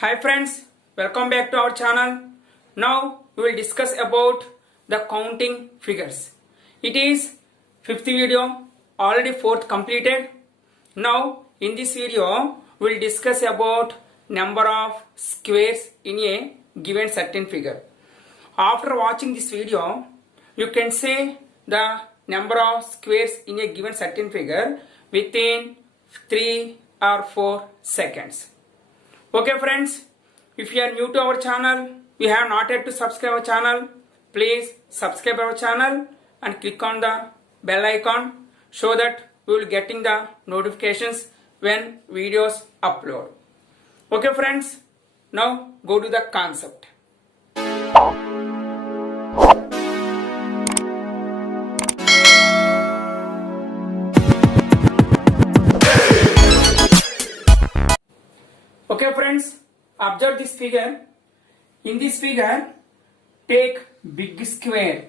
Hi friends, welcome back to our channel. Now we will discuss about the counting figures. It is fifth video, already fourth completed. Now in this video we will discuss about number of squares in a given certain figure. After watching this video, you can say the number of squares in a given certain figure within 3 or 4 seconds. Okay friends, if you are new to our channel, you have not yet to subscribe our channel, please subscribe our channel and click on the bell icon so that we will getting the notifications when videos upload. Okay friends, now go to the concept. Okay friends, observe this figure. In this figure, take big square.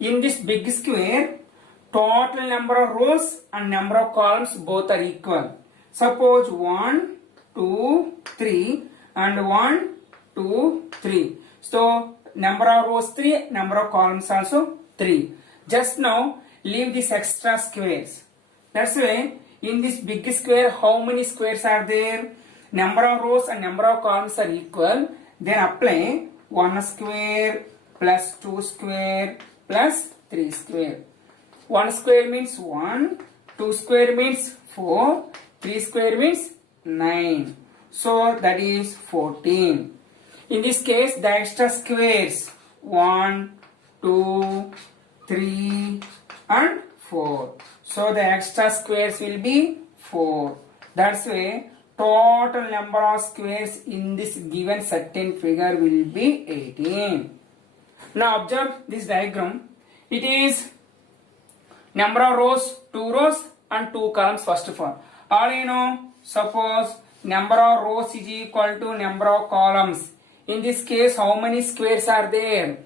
In this big square, total number of rows and number of columns both are equal. Suppose 1, 2, 3 and 1, 2, 3. So, number of rows 3, number of columns also 3. Just now, leave these extra squares. That's why, in this big square, how many squares are there? Number of rows and number of columns are equal. Then apply 1 square plus 2 square plus 3 square. 1 square means 1, 2 square means 4, 3 square means 9. So that is 14. In this case, the extra squares 1, 2, 3 and 4. So the extra squares will be 4. That's why total number of squares in this given certain figure will be 18. Now observe this diagram. It is number of rows, 2 rows and 2 columns first of all. All you know, suppose number of rows is equal to number of columns. In this case, how many squares are there?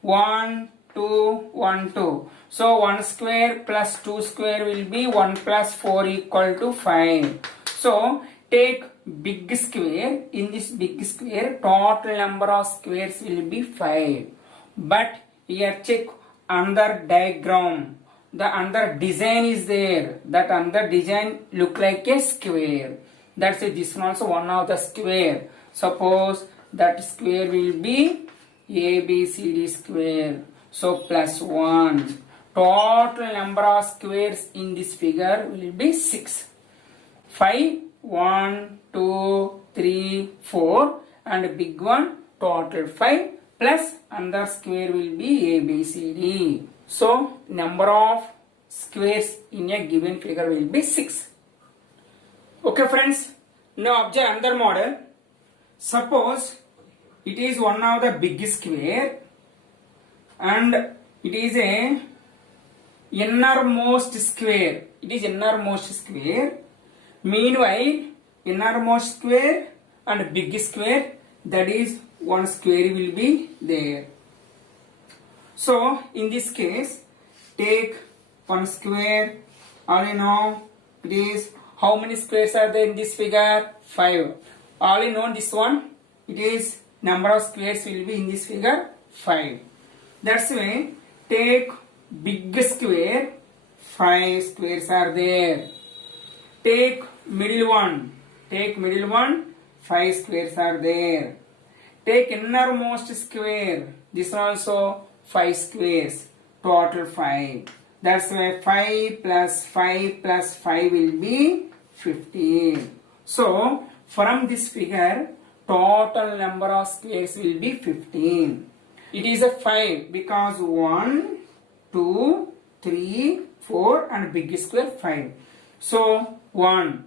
1, 2, 1, 2. So 1 square plus 2 square will be 1 plus 4 equal to 5. So take big square. In this big square, total number of squares will be 5. But here check under diagram. The under design is there. That under design look like a square. That's it. This one also one of the square. Suppose that square will be ABCD square. So plus 1. Total number of squares in this figure will be 6. 5, 1, 2, 3, 4 and big one total 5 plus another square will be ABCD. So number of squares in a given figure will be 6. Okay friends, now observe another model. Suppose it is one of the big square and it is a innermost square. It is innermost square. Meanwhile, innermost square and big square, that is one square will be there. So, in this case, take one square. All you know, it is how many squares are there in this figure? 5. All you know this one, it is number of squares will be in this figure 5. That's why take big square, 5 squares are there. Take middle one, 5 squares are there. Take innermost square, this one also 5 squares, total 5. That's why 5 plus 5 plus 5 will be 15. So, from this figure, total number of squares will be 15. It is a 5 because 1, 2, 3, 4 and big square 5. So, 1,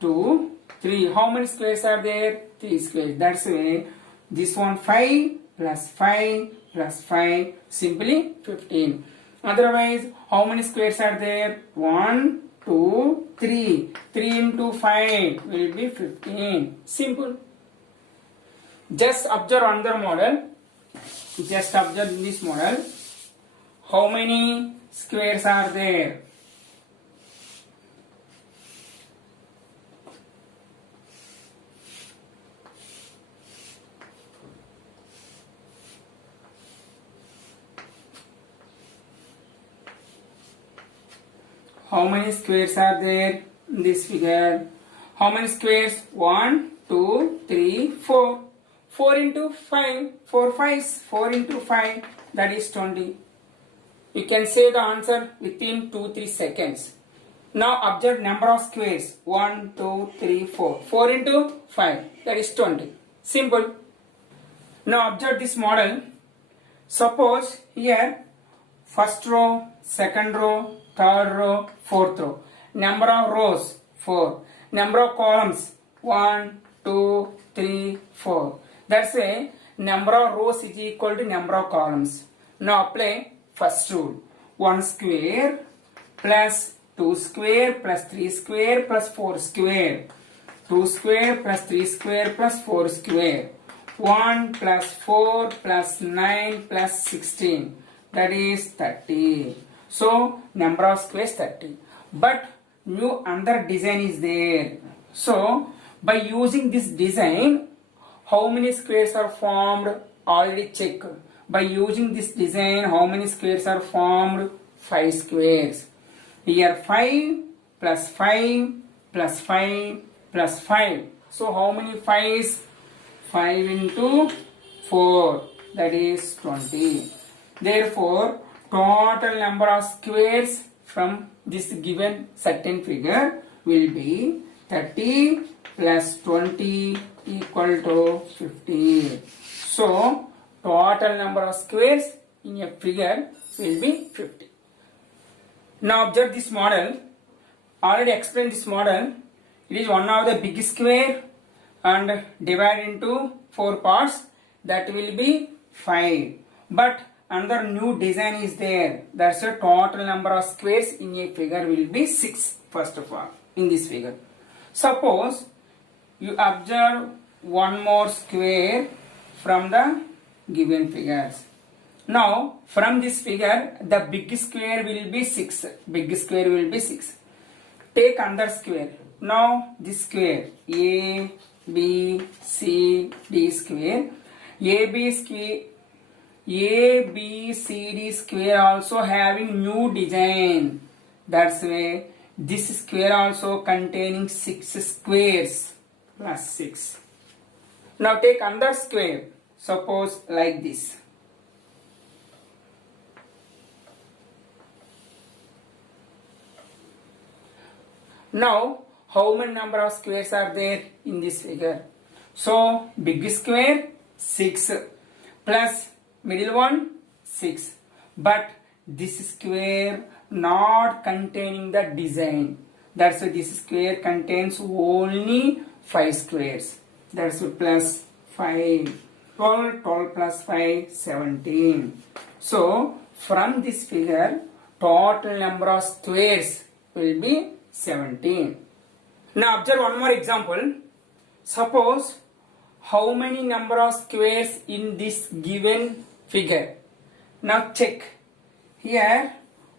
2, 3. How many squares are there? 3 squares. That's why this one 5 plus 5 plus 5 simply 15. Otherwise, how many squares are there? 1, 2, 3. 3 into 5 will be 15. Simple. Just observe another model. Just observe this model. How many squares are there? How many squares are there in this figure? How many squares? 1, 2, 3, 4. 4 into 5. 4 5s. 4 into 5. That is 20. You can say the answer within 2-3 seconds. Now observe number of squares. 1, 2, 3, 4. 4 into 5. That is 20. Simple. Now observe this model. Suppose here first row, second row, third row, fourth row. Number of rows 4. Number of columns 1, 2, 3, 4. That's a number of rows is equal to number of columns. Now apply first rule. 1 square plus 2 square plus 3 square plus 4 square. 2 square plus 3 square plus 4 square. 1 plus 4 plus 9 plus 16. That is 30. So number of squares 30. But new another design is there. So by using this design, how many squares are formed? Already check. By using this design, how many squares are formed? 5 squares. Here 5 plus 5 plus 5 plus 5. So how many 5s? 5 into 4. That is 20. Therefore, total number of squares from this given certain figure will be 30 plus 20 equal to 50. So, total number of squares in a figure will be 50. Now observe this model. Already explained this model. It is one of the big square and divide into 4 parts. That will be 5. But another new design is there. That's a total number of squares in a figure will be 6 first of all in this figure. Suppose you observe one more square from the given figures. Now from this figure the big square will be 6. Big square will be 6. Take another square. Now this square A, B, C, D square. A, B, C, D square also having new design. That's why this square also containing 6 squares plus 6. Now take another square. Suppose like this. Now how many number of squares are there in this figure? So big square 6 plus middle one 6. But this square not containing the design. That's why this square contains only 5 squares. That's why plus 5. 12 plus 5 17. So from this figure total number of squares will be 17. Now observe one more example. Suppose how many number of squares in this given figure. Now check. Here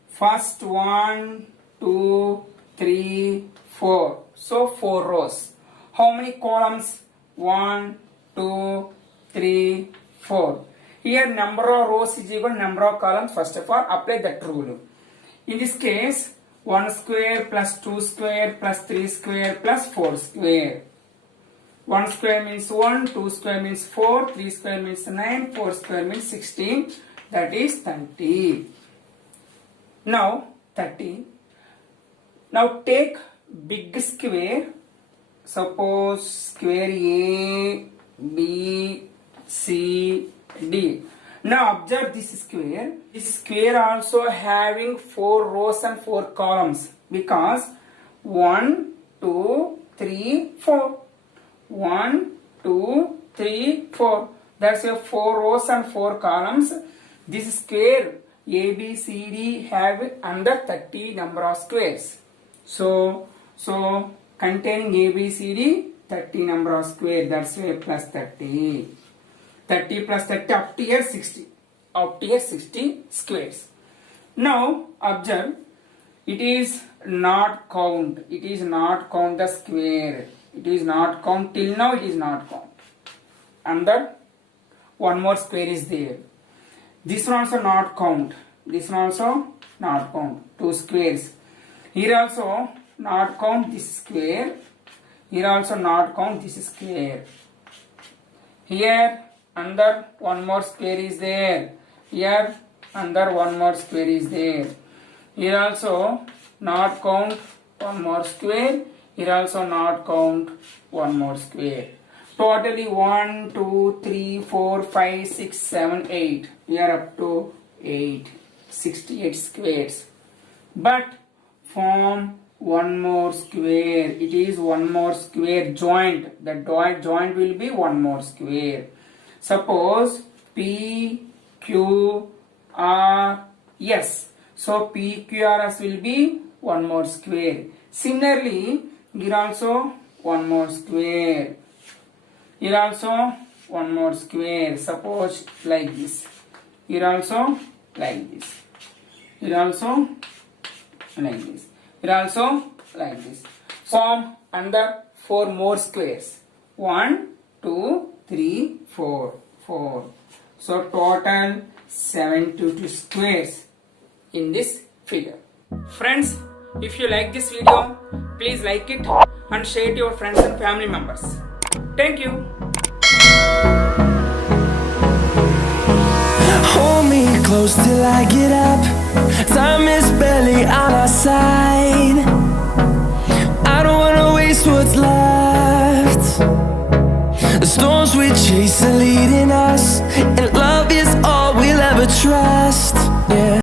first 1, 2, 3, 4. So 4 rows. How many columns? 1, 2, 3, 4. Here number of rows is equal to number of columns. First of all apply that rule. In this case 1 square plus 2 square plus 3 square plus 4 square. 1 square means 1, 2 square means 4, 3 square means 9, 4 square means 16. That is 30. Now 30. Now take big square. Suppose square A, B, C, D. Now observe this square. This square also having 4 rows and 4 columns because 1, 2, 3, 4. 1, 2, 3, 4. That's a 4 rows and 4 columns. This square A, B, C, D have under 30 number of squares. So containing A, B, C, D 30 number of square. That's why plus 30. 30 plus 30 up to here 60. Up to here 60 squares. Now observe. It is not count. It is not count the square. It is not count till now. It is not count. Under one more square is there. This one also not count. This one also not count. 2 squares. Here also not count this square. Here also not count this square. Here under one more square is there. Here under one more square is there. Here also not count one more square. Here also not count one more square. Totally 1, 2, 3, 4, 5, 6, 7, 8. We are up to 8. 68 squares. But form one more square. It is one more square joint. The joint will be one more square. Suppose P, Q, R, S. So P, Q, R, S will be one more square. Similarly, here also one more square. Here also one more square. Suppose like this. Here also like this. Here also like this. Here also like this. Form under 4 more squares. 1, 2, 3, 4. 4. So total 72 squares in this figure. Friends, if you like this video, please like it and share it to your friends and family members. Thank you. Hold me close till I get up. Time is barely on our side. I don't wanna waste what's left. The storms we chase are leading us.